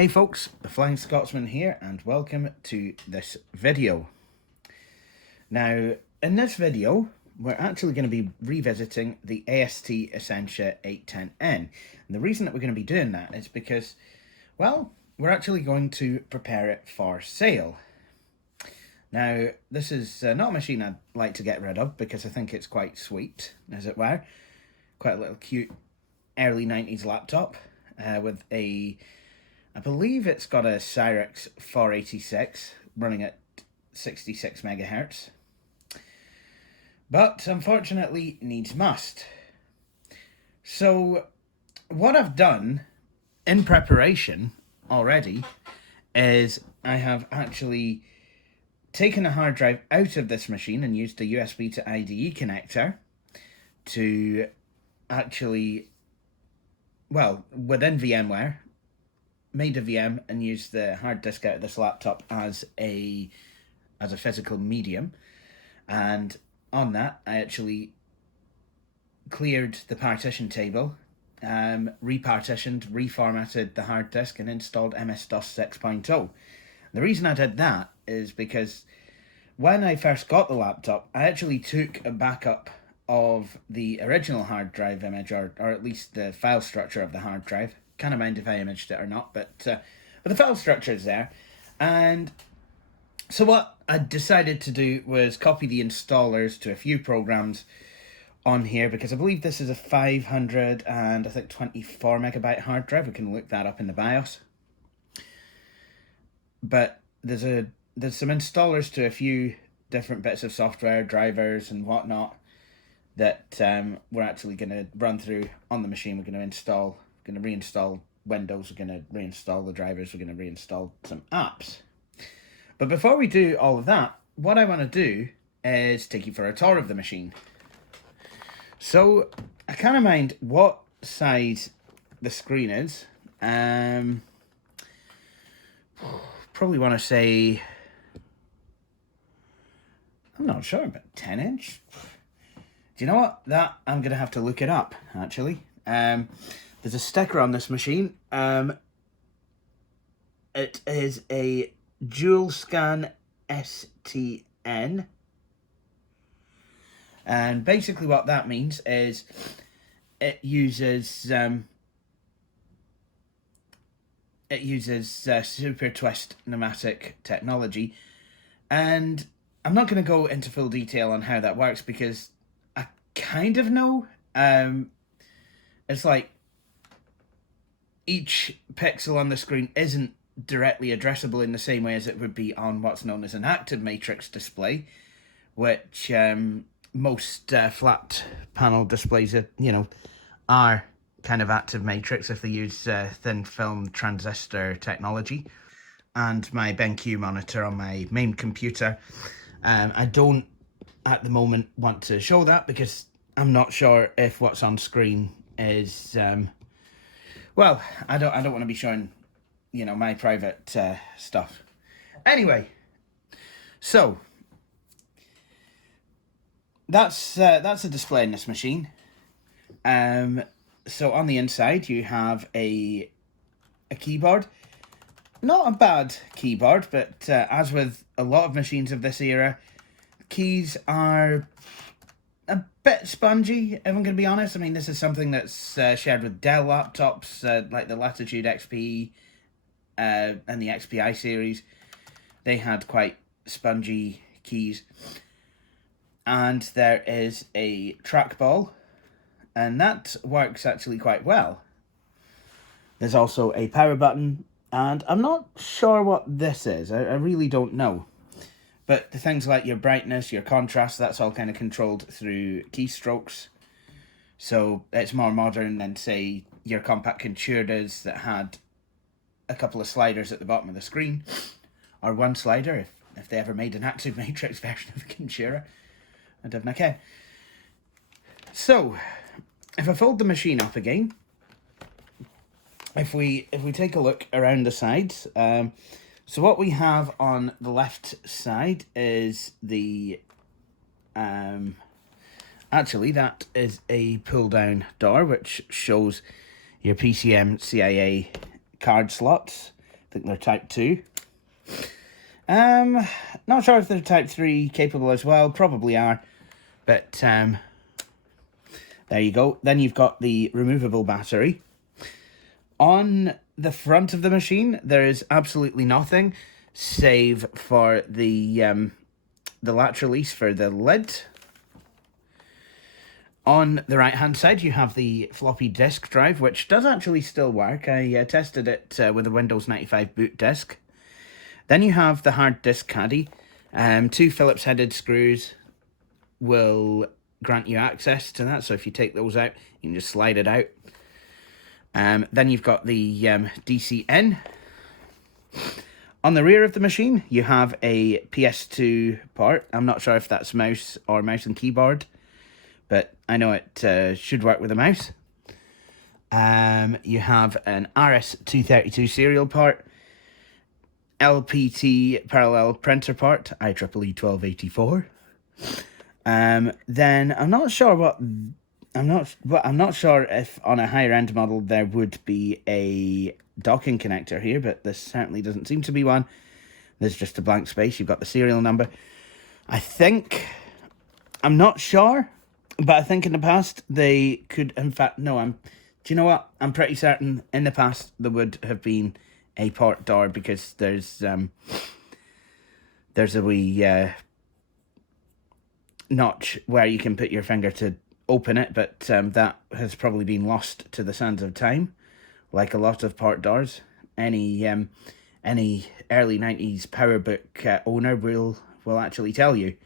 Hey folks, the Flying Scotsman here and welcome to this video. Now, in this video, we're actually going to be revisiting the AST Ascentia 810N. And the reason that we're going to be doing that is because, well, we're actually going to prepare it for sale. Now, this is not a machine I'd like to get rid of because I think it's quite sweet, as it were. Quite a little cute early 90s laptop with a... I believe it's got a Cyrix 486 running at 66 megahertz. But unfortunately needs must. So what I've done in preparation already is I have actually taken a hard drive out of this machine and used a USB to IDE connector to actually, well, within VMware, made a VM and used the hard disk out of this laptop as a physical medium, and on that I actually cleared the partition table, repartitioned, reformatted the hard disk and installed MS-DOS 6.0. The reason I did that is because when I first got the laptop, I actually took a backup of the original hard drive image, or at least the file structure of the hard drive. Kind of mind if I imaged it or not, but the file structure is there. And so what I decided to do was copy the installers to a few programs on here, because I believe this is a 500 and I think 24 megabyte hard drive. We can look that up in the BIOS. But there's some installers to a few different bits of software, drivers and whatnot, that we're actually going to run through on the machine. We're going to install. Going to reinstall Windows, we're going to reinstall the drivers, we're going to reinstall some apps. But before we do all of that, what I want to do is take you for a tour of the machine. So I kind of mind what size the screen is. Probably want to say, I'm not sure, but 10 inch? Do you know what? That I'm going to have to look it up, actually. There's a sticker on this machine. It is a dual scan STN. And basically what that means is it uses super twist pneumatic technology. And I'm not going to go into full detail on how that works because I kind of know. It's like each pixel on the screen isn't directly addressable in the same way as it would be on what's known as an active matrix display, which most flat panel displays are kind of active matrix if they use thin film transistor technology. And my BenQ monitor on my main computer, I don't at the moment want to show that because I'm not sure if what's on screen is well, I don't want to be showing, my private stuff. Anyway, so that's a display in this machine. So on the inside you have a keyboard. Not a bad keyboard, but as with a lot of machines of this era, keys are a bit spongy, if I'm going to be honest. I mean, this is something that's shared with Dell laptops, like the Latitude XP and the XPI series. They had quite spongy keys. And there is a trackball, and that works actually quite well. There's also a power button, and I'm not sure what this is. I really don't know. But the things like your brightness, your contrast, that's all kind of controlled through keystrokes. So it's more modern than, say, your compact Conturas that had a couple of sliders at the bottom of the screen. Or one slider, if they ever made an active matrix version of a Contura. I don't know. So, if I fold the machine up again, if we take a look around the sides, so what we have on the left side is the, actually that is a pull down door which shows your PCM CIA card slots. think they're Type 2. Not sure if they're Type 3 capable as well. Probably are. But there you go. Then you've got the removable battery. On the front of the machine, there is absolutely nothing save for the latch release for the lid. On the right-hand side, you have the floppy disk drive, which does actually still work. I tested it with a Windows 95 boot disk. Then you have the hard disk caddy. 2 Phillips-headed screws will grant you access to that, so if you take those out, you can just slide it out. Then you've got the DC in. On the rear of the machine, you have a PS2 port. I'm not sure if that's mouse or mouse and keyboard, but I know it should work with a mouse. You have an RS-232 serial port, LPT parallel printer port, IEEE 1284. Then I'm not sure if on a higher end model there would be a docking connector here, but this certainly doesn't seem to be one. There's just a blank space. You've got the serial number. I'm not sure, but I think in the past they could, in fact, no, do you know what? I'm pretty certain in the past there would have been a port door, because there's a wee notch where you can put your finger to open it, but that has probably been lost to the sands of time, like a lot of port doors. Any early 90s PowerBook owner will actually tell you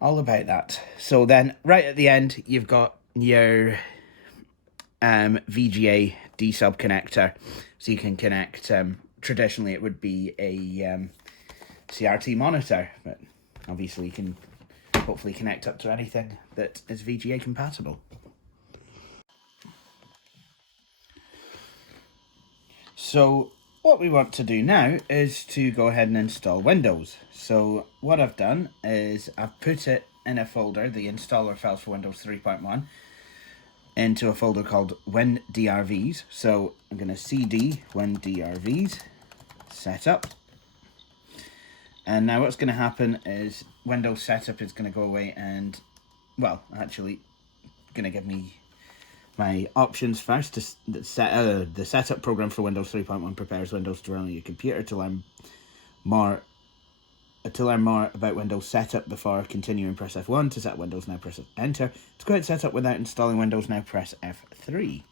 all about that. So then right at the end, you've got your VGA D-sub connector, so you can connect, traditionally it would be a CRT monitor, but obviously you can hopefully connect up to anything that is VGA compatible. So what we want to do now is to go ahead and install Windows. So what I've done is I've put it in a folder, the installer files for Windows 3.1, into a folder called WinDRVs. So I'm going to cd WinDRVs, setup. And now what's going to happen is Windows setup is going to go away and, well, actually going to give me my options first. The setup program for Windows 3.1 prepares Windows to run on your computer. To learn more about Windows setup before continuing, press F1. To set Windows now, press Enter. To create setup without installing Windows now, press F3.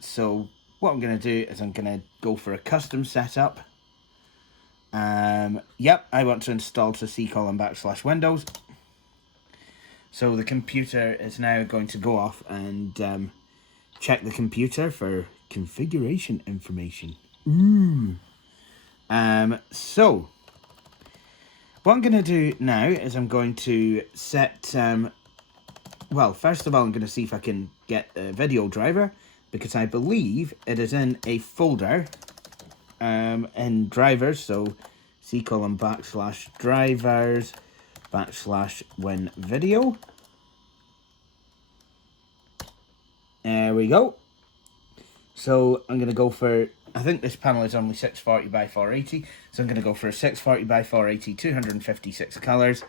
So what I'm going to do is I'm going to go for a custom setup. Yep, I want to install to C:\Windows. So the computer is now going to go off and check the computer for configuration information. So what I'm going to do now is I'm going to set, well, first of all, I'm going to see if I can get a video driver, because I believe it is in a folder in drivers, so C:\drivers/win video. There we go. So I'm going to go for, I think this panel is only 640 by 480, so I'm going to go for a 640 by 480, 256 colors.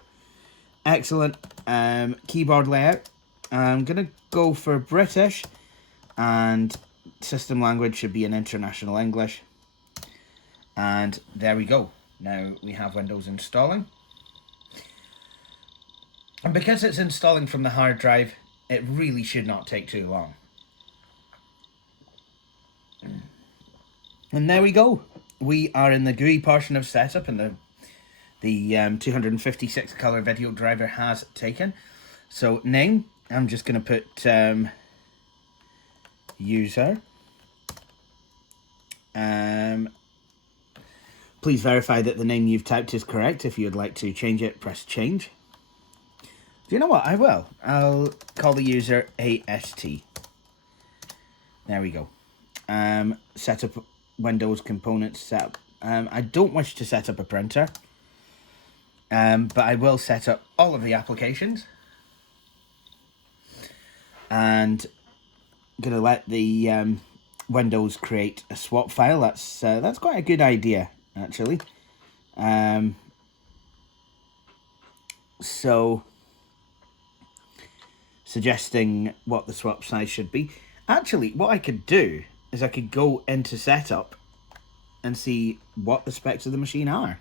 Excellent. Keyboard layout. I'm going to go for British, and system language should be in international English. And there we go. Now we have Windows installing. And because it's installing from the hard drive, it really should not take too long. And there we go. We are in the GUI portion of setup, and the 256 color video driver has taken. So name, I'm just going to put user. Please verify that the name you've typed is correct. If you would like to change it, press change. Do you know what? I will. I'll call the user AST. There we go. Set up Windows components setup. I don't wish to set up a printer, but I will set up all of the applications. And I'm going to let the Windows create a swap file. That's quite a good idea, actually. So, suggesting what the swap size should be. Actually, what I could do is I could go into setup and see what the specs of the machine are.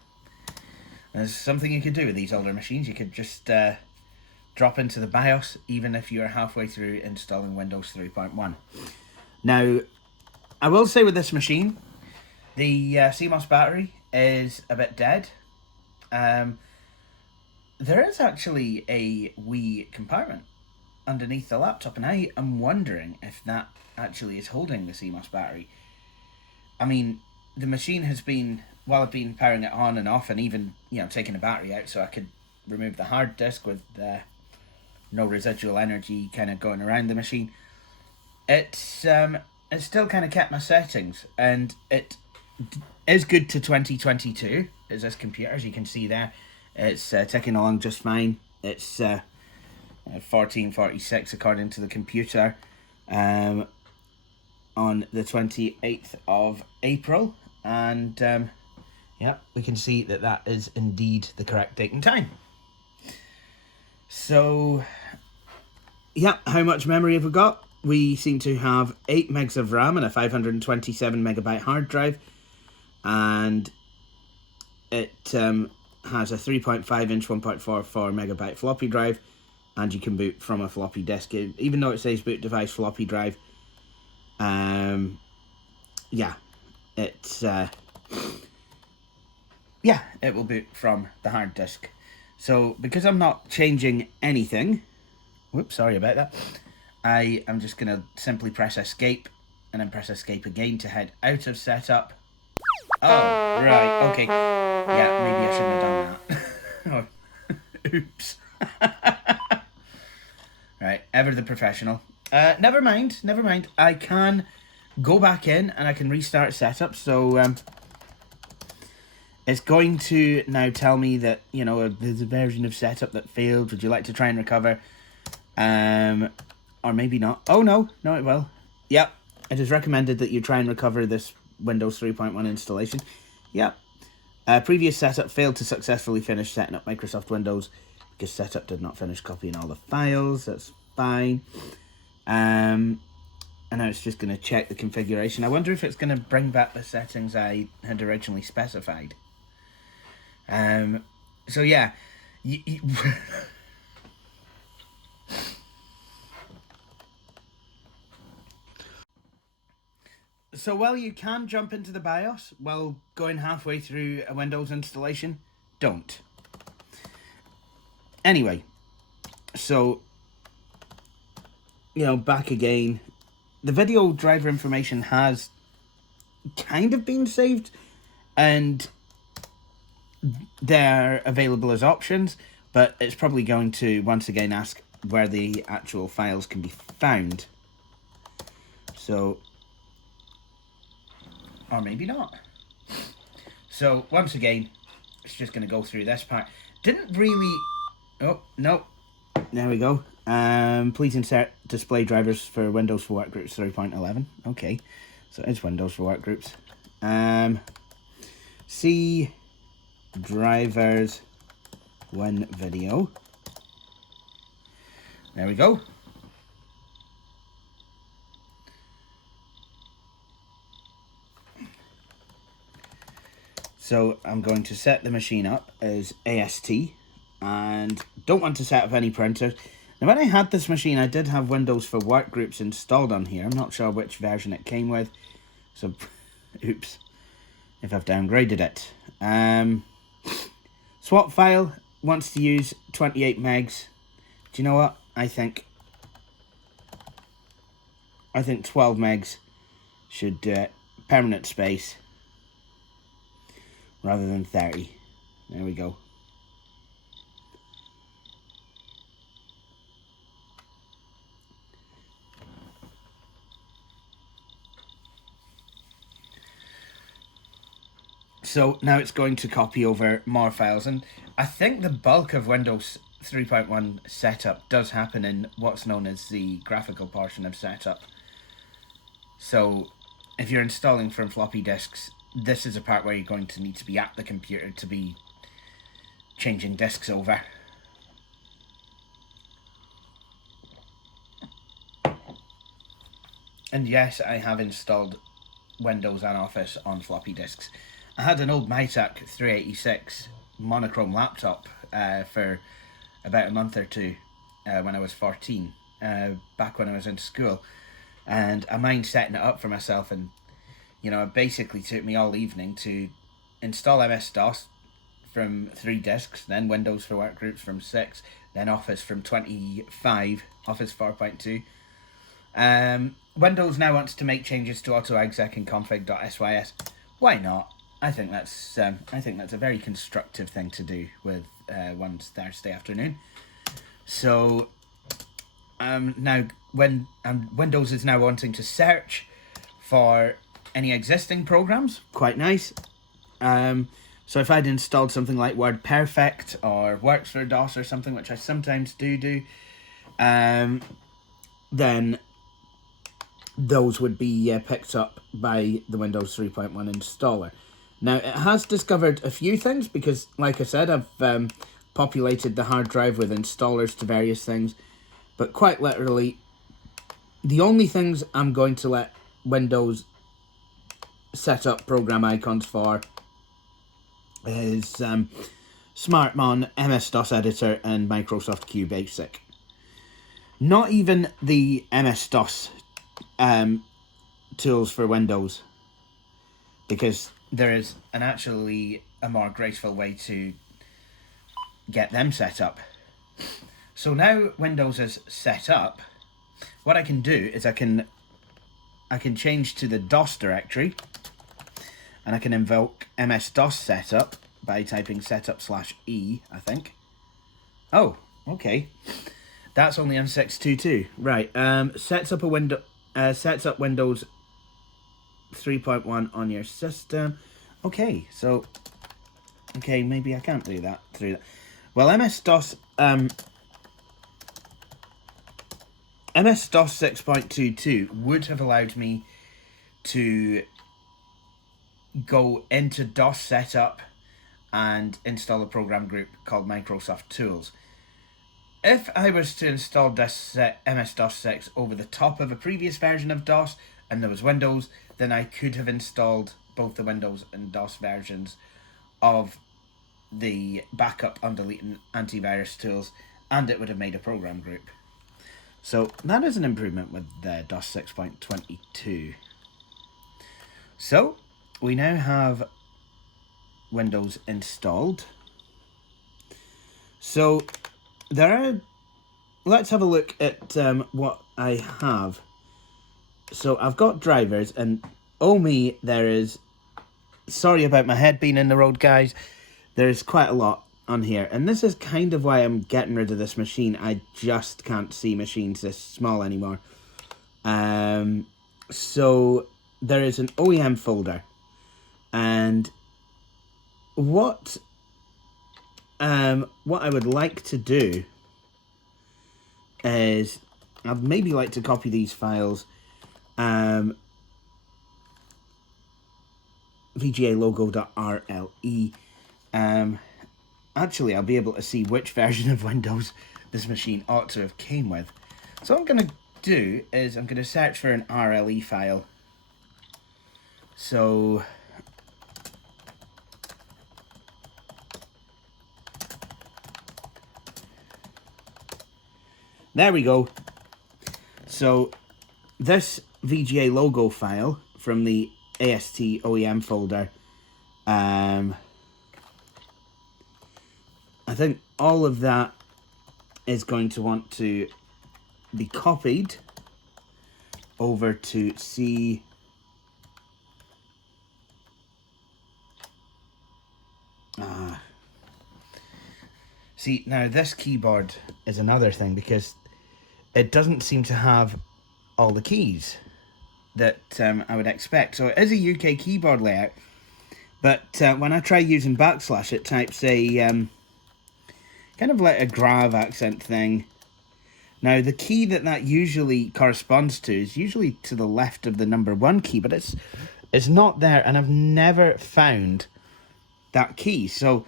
There's something you could do with these older machines. You could just drop into the BIOS, even if you're halfway through installing Windows 3.1. Now, I will say with this machine, the Cmos battery is a bit dead. There is actually a wee compartment underneath the laptop, and I am wondering if that actually is holding the Cmos battery. I mean, the machine has been, while I've been powering it on and off, and even, taking the battery out so I could remove the hard disk with no residual energy kind of going around the machine, it's still kind of kept my settings, and it is good to 2022, is this computer, as you can see there. It's ticking along just fine. It's 1446 according to the computer on the 28th of April, and we can see that is indeed the correct date and time. So how much memory have we got? We seem to have 8 megs of RAM and a 527 megabyte hard drive, and it has a 3.5 inch 1.44 megabyte floppy drive, and you can boot from a floppy disk, even though it says boot device floppy drive. It will boot from the hard disk. So because I'm not changing anything, whoops, sorry about that, I am just going to simply press escape and then press escape again to head out of setup. Oh, right, okay. Yeah, maybe I shouldn't have done that. Oops. Right, ever the professional. Never mind. I can go back in and I can restart setup. So it's going to now tell me that, there's a version of setup that failed. Would you like to try and recover? Or maybe not. Oh, no, it will. Yep, it is recommended that you try and recover this Windows 3.1 installation. Yep. Previous setup failed to successfully finish setting up Microsoft Windows because setup did not finish copying all the files. That's fine. And now it's just going to check the configuration. I wonder if it's going to bring back the settings I had originally specified. So yeah. So while you can jump into the BIOS while going halfway through a Windows installation, don't. Anyway, so, back again. The video driver information has kind of been saved, and they're available as options, but it's probably going to once again ask where the actual files can be found. So, or maybe not. So once again, it's just going to go through this part. Didn't really... Oh, no. There we go. Please insert display drivers for Windows for Workgroups 3.11. Okay, so it's Windows for Workgroups. See drivers when video. There we go. So I'm going to set the machine up as AST, and don't want to set up any printers. Now when I had this machine, I did have Windows for Workgroups installed on here. I'm not sure which version it came with, so oops if I've downgraded it. Swap file wants to use 28 megs. Do you know what? I think 12 megs should do it. Permanent space rather than 30. There we go. So now it's going to copy over more files, and I think the bulk of Windows 3.1 setup does happen in what's known as the graphical portion of setup. So if you're installing from floppy disks, this is a part where you're going to need to be at the computer to be changing disks over. And yes, I have installed Windows and Office on floppy disks. I had an old MyTAC 386 monochrome laptop for about a month or two when I was 14, back when I was in school. And I mind setting it up for myself, and it basically took me all evening to install MS-DOS from 3 disks, then Windows for Workgroups from 6, then Office from 25, Office 4.2. Windows now wants to make changes to autoexec and config.sys. Why not? I think that's a very constructive thing to do with one Thursday afternoon. So now when Windows is now wanting to search for any existing programs, quite nice. So if I'd installed something like WordPerfect or Works for DOS or something, which I sometimes do, then those would be picked up by the Windows 3.1 installer. Now, it has discovered a few things because, like I said, I've populated the hard drive with installers to various things, but quite literally, the only things I'm going to let Windows set up program icons for is SmartMon, MS-DOS Editor, and Microsoft QBasic. Not even the MS-DOS tools for Windows, because there is actually a more graceful way to get them set up. So now Windows is set up, what I can do is I can change to the DOS directory, and I can invoke MS-DOS setup by typing setup/E, I think. Oh, okay. That's only on 622. Right. Sets up Windows 3.1 on your system. Okay, so maybe I can't do that through that. Well, MS-DOS 6.22 would have allowed me to go into DOS setup and install a program group called Microsoft Tools. If I was to install this MS-DOS 6 over the top of a previous version of DOS and there was Windows, then I could have installed both the Windows and DOS versions of the backup, undelete, and antivirus tools, and it would have made a program group. So that is an improvement with the DOS 6.22. So we now have Windows installed. So let's have a look at what I have. So I've got drivers, and oh me, sorry about my head being in the road, guys. There's quite a lot on here, and this is kind of why I'm getting rid of this machine. I just can't see machines this small anymore. So there is an OEM folder, and what I would like to do is I'd maybe like to copy these files, VGA logo.rle. Actually, I'll be able to see which version of Windows this machine ought to have came with. So what I'm going to do is I'm going to search for an RLE file. So there we go. So this VGA logo file from the AST OEM folder, I think all of that is going to want to be copied over to C. See, now this keyboard is another thing because it doesn't seem to have all the keys that I would expect. So it is a UK keyboard layout, but when I try using backslash, it types a kind of like a grav accent thing. Now, the key that usually corresponds to is usually to the left of the number 1 key, but it's not there, and I've never found that key. So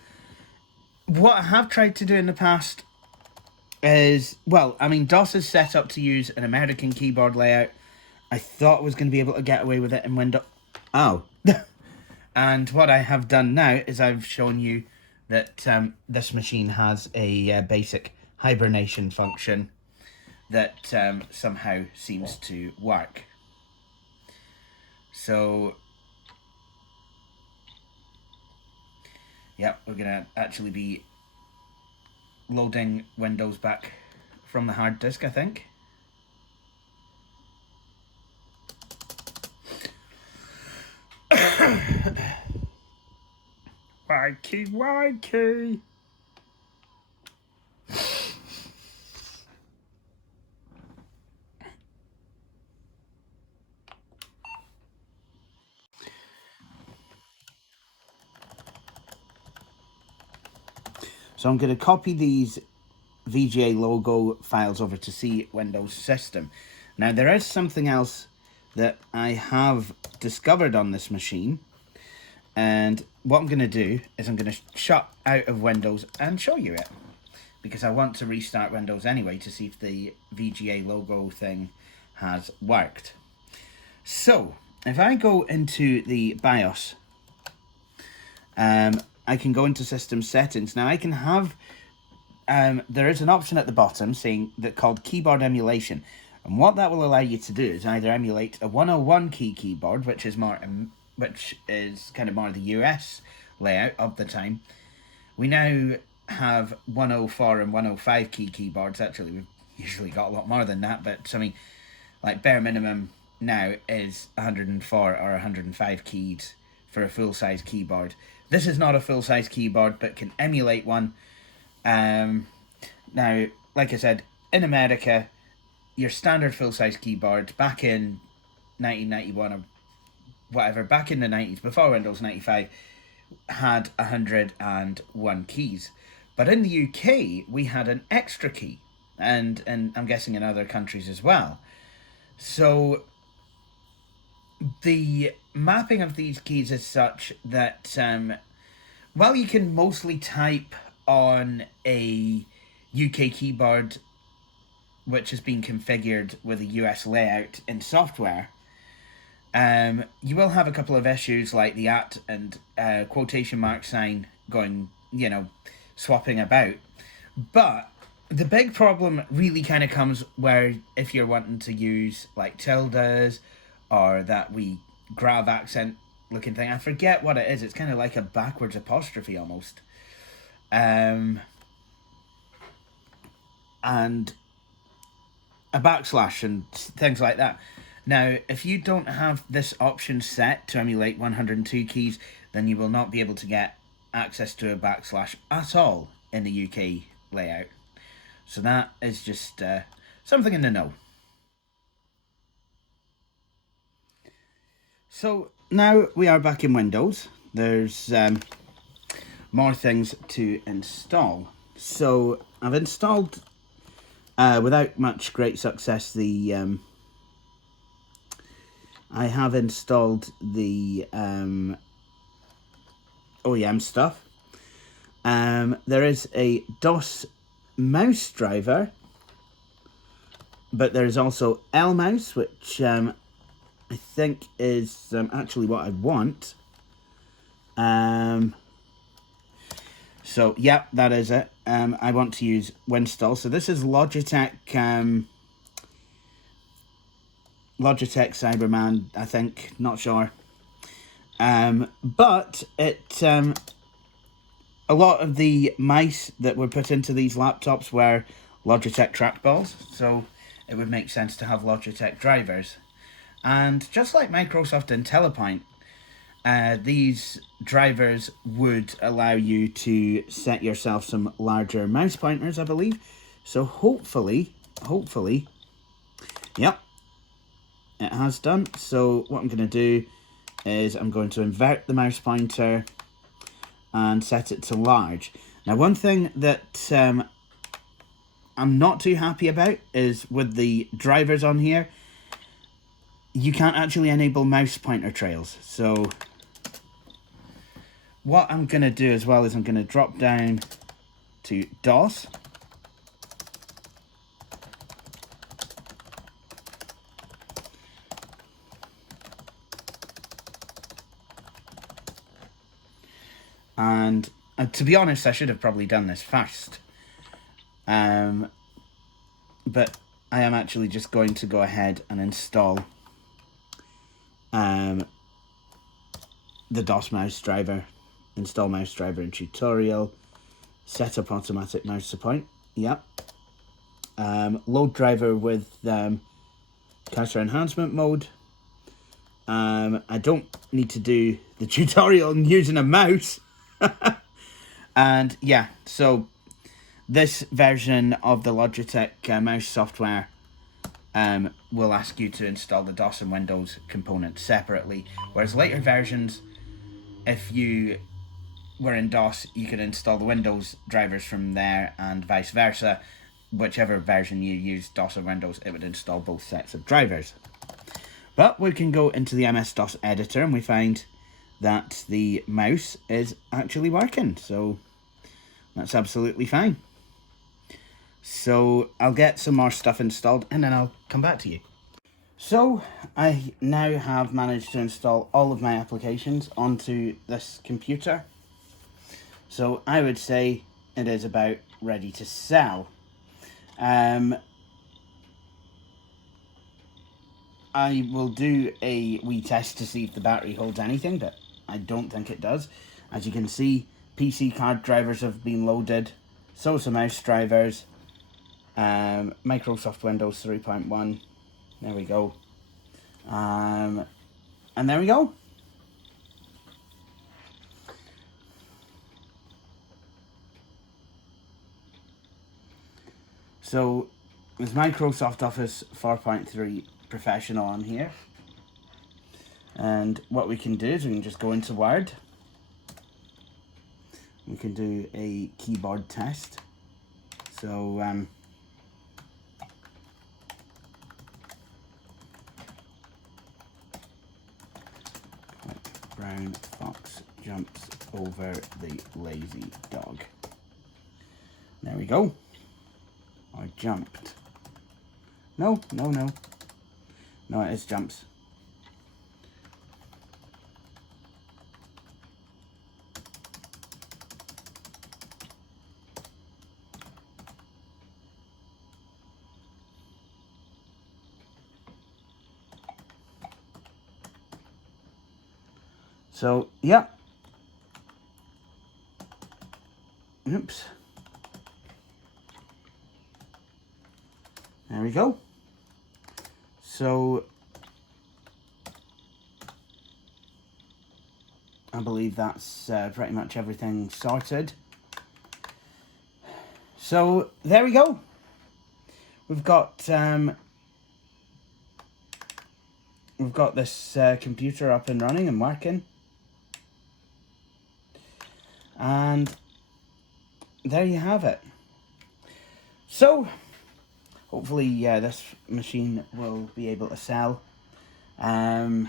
what I have tried to do in the past is, well, I mean, DOS is set up to use an American keyboard layout. I thought I was going to be able to get away with it in Windows. Oh. And what I have done now is I've shown you that this machine has a basic hibernation function that somehow seems to work. So, yeah, we're going to actually be loading Windows back from the hard disk, I think. Why key? So I'm going to copy these VGA logo files over to C Windows System. Now, there is something else that I have discovered on this machine, and what I'm going to do is I'm going to shut out of Windows and show you it, because I want to restart Windows anyway to see if the VGA logo thing has worked. So if I go into the BIOS, I can go into System Settings. Now I can have, there is an option at the bottom saying that called Keyboard Emulation. And what that will allow you to do is either emulate a 101 key keyboard, which is kind of more the US layout of the time. We now have 104 and 105 key keyboards. Actually, we've usually got a lot more than that, but I mean, like bare minimum now is 104 or 105 keys for a full-size keyboard. This is not a full-size keyboard, but can emulate one. Now, like I said, in America, your standard full-size keyboard back in 1991 or whatever, back in the 90s, before Windows 95, had 101 keys. But in the UK, we had an extra key, and I'm guessing in other countries as well. So the mapping of these keys is such that, while you can mostly type on a UK keyboard which has been configured with a US layout in software, you will have a couple of issues like the @ and quotation mark sign going, swapping about. But the big problem really kind of comes where if you're wanting to use like tildes or that wee grav accent looking thing. I forget what it is. It's kind of like a backwards apostrophe almost. And a backslash and things like that. Now, if you don't have this option set to emulate 102 keys, then you will not be able to get access to a backslash at all in the UK layout. So that is just something in the know. So now we are back in Windows. There's more things to install. So I've installed, without much great success, I have installed the OEM stuff. There is a DOS mouse driver, but there's also Lmouse, which I think is actually what I want. So yeah, that is it. I want to use Winstall. So this is Logitech Cyberman, I think, not sure. But it a lot of the mice that were put into these laptops were Logitech trackballs, so it would make sense to have Logitech drivers. And just like Microsoft IntelliPoint, these drivers would allow you to set yourself some larger mouse pointers, I believe. So hopefully, yep, it has done. So what I'm going to do is I'm going to invert the mouse pointer and set it to large. Now, one thing that I'm not too happy about is with the drivers on here, you can't actually enable mouse pointer trails. So what I'm going to do as well is I'm going to drop down to DOS. And to be honest, I should have probably done this first. But I am actually just going to go ahead and install the DOS mouse driver. Install mouse driver in tutorial. Set up automatic mouse to point. Yep. Load driver with cursor enhancement mode. I don't need to do the tutorial on using a mouse. And yeah, so this version of the Logitech mouse software will ask you to install the DOS and Windows components separately, whereas later versions, if you were in DOS, you could install the Windows drivers from there, and vice versa. Whichever version you use, DOS or Windows, it would install both sets of drivers. But we can go into the MS-DOS editor and we find that the mouse is actually working, so that's absolutely fine. So I'll get some more stuff installed and then I'll come back to you. So I now have managed to install all of my applications onto this computer. So I would say it is about ready to sell. I will do a wee test to see if the battery holds anything, but I don't think it does. As you can see, PC card drivers have been loaded, so some mouse drivers, Microsoft Windows 3.1, there we go, and there we go. So there's Microsoft Office 4.3 Professional on here, and what we can do is we can just go into Word. We can do a keyboard test. So brown fox jumps over the lazy dog. There we go. Or jumped. No, it is jumps. So, yeah. Oops. There we go. So, I believe that's pretty much everything sorted. So, there we go. We've got this computer up and running and working. And there you have it. So, hopefully this machine will be able to sell. But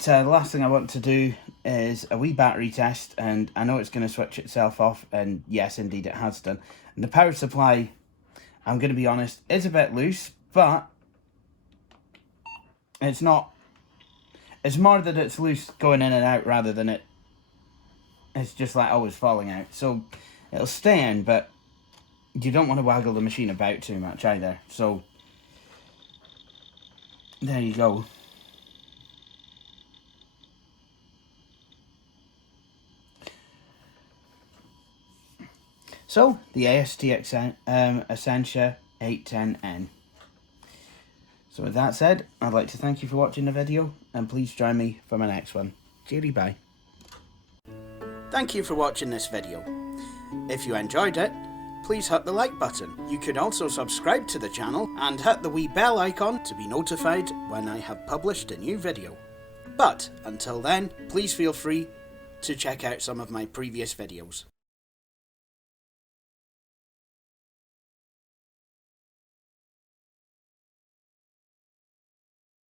the last thing I want to do is a wee battery test, and I know it's going to switch itself off, and yes, indeed it has done. And the power supply, I'm going to be honest, is a bit loose, but it's not. It's more that it's loose going in and out rather than it's just like always falling out. So it'll stay in, but you don't want to waggle the machine about too much either. So there you go. So the AST Ascentia 810N. So with that said, I'd like to thank you for watching the video, and please join me for my next one. Cheery bye. Thank you for watching this video. If you enjoyed it, please hit the like button. You could also subscribe to the channel and hit the wee bell icon to be notified when I have published a new video. But until then, please feel free to check out some of my previous videos.